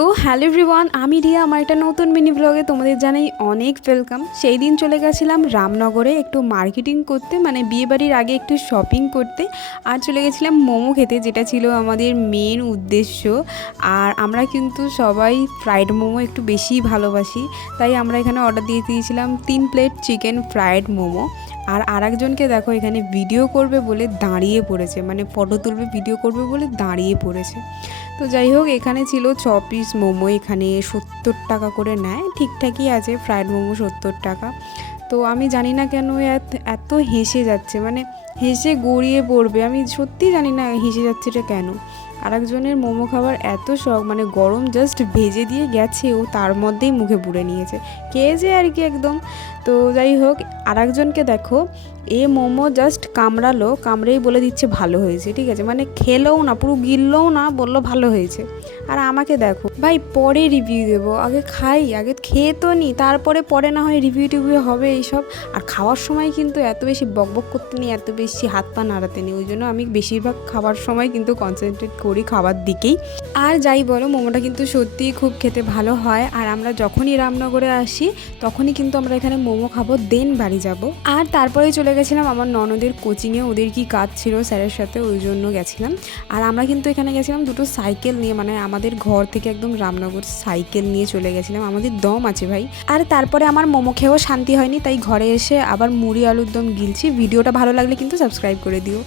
তো hello everyone, আমি রিয়া। আমার একটা নতুন মিনি ব্লগে তোমাদের জানাই অনেক ওয়েলকাম। সেই দিন চলে গেছিলাম রামনগরে একটু মার্কেটিং করতে, মানে বিয়েবাড়ির আগে একটু শপিং করতে, আর চলে গেছিলাম মোমো খেতে, যেটা ছিল আমাদের মেন উদ্দেশ্য। আর আমরা কিন্তু সবাই ফ্রাইড মোমো একটু বেশিই ভালোবাসি, তাই আমরা এখানে অর্ডার দিয়ে দিয়েছিলাম 3 প্লেট চিকেন ফ্রাইড মোমো। আর আরেকজনকে দেখো এখানে ভিডিও করবে বলে দাঁড়িয়ে পড়েছে, মানে ফটো তুলবে ভিডিও করবে বলে দাঁড়িয়ে পড়েছে। তো যাই হোক, এখানে ছিল 6 পিস মোমো, এখানে 70 টাকা করে নেয়, ঠিকঠাকই আছে ফ্রাইড মোমো 70 টাকা। তো আমি জানি না কেন এত হেসে যাচ্ছে, মানে হেসে গড়িয়ে পড়বে, আমি সত্যি জানি না হেসে যাচ্ছে এটা কেন। আরেকজনের মোমো খাবার এত শখ, মানে গরম জাস্ট ভেজে দিয়ে গেছে, ও তার মধ্যেই মুখে পুরে নিয়েছে, খেয়েছে আর কি একদম। তো যাই হোক, আরেকজনকে দেখো, এ মোমো জাস্ট কামড়েই বলে দিচ্ছে ভালো হয়েছে, ঠিক আছে, মানে খেলেও না, পুরো গিললেও না, বললো ভালো হয়েছে। আর আমাকে দেখো, ভাই পরে রিভিউ দেবো, আগে খাই, আগে খেয়ে তো নি, তারপরে পরে না হয় রিভিউ টিভিউ হবে এইসব। আর খাওয়ার সময় কিন্তু এত বেশি বকবক করতে নেই, এত বেশি হাত পা নাড়াতে নেই, ওই জন্য আমি বেশিরভাগ খাবার সময় কিন্তু কনসেন্ট্রেট করি খাবার দিকেই। আর যাই বলো, মোমোটা কিন্তু সত্যিই খুব খেতে ভালো হয়। আর আমরা যখনই রামনগরে আসি তখনই কিন্তু আমরা এখানে মোমো খাবো, দেন বাড়ি যাব। আর তারপরেই চলে গেছিলাম আমার ননদের কোচিংয়ে, ওদের কি কাজ ছিল স্যারের সাথে, ওই জন্য গেছিলাম। আর আমরা কিন্তু এখানে গেছিলাম দুটো সাইকেল নিয়ে, মানে আমাদের ঘর থেকে একদম রামনগর সাইকেল নিয়ে চলে গেছিলাম, আমাদের দম আছে ভাই। আর তারপরে আমার মোমো খেয়েও শান্তি হয়নি, তাই ঘরে এসে আবার মুড়ি আলুর দম গিলছি। ভিডিওটা ভালো লাগলে কিন্তু সাবস্ক্রাইব করে দিও।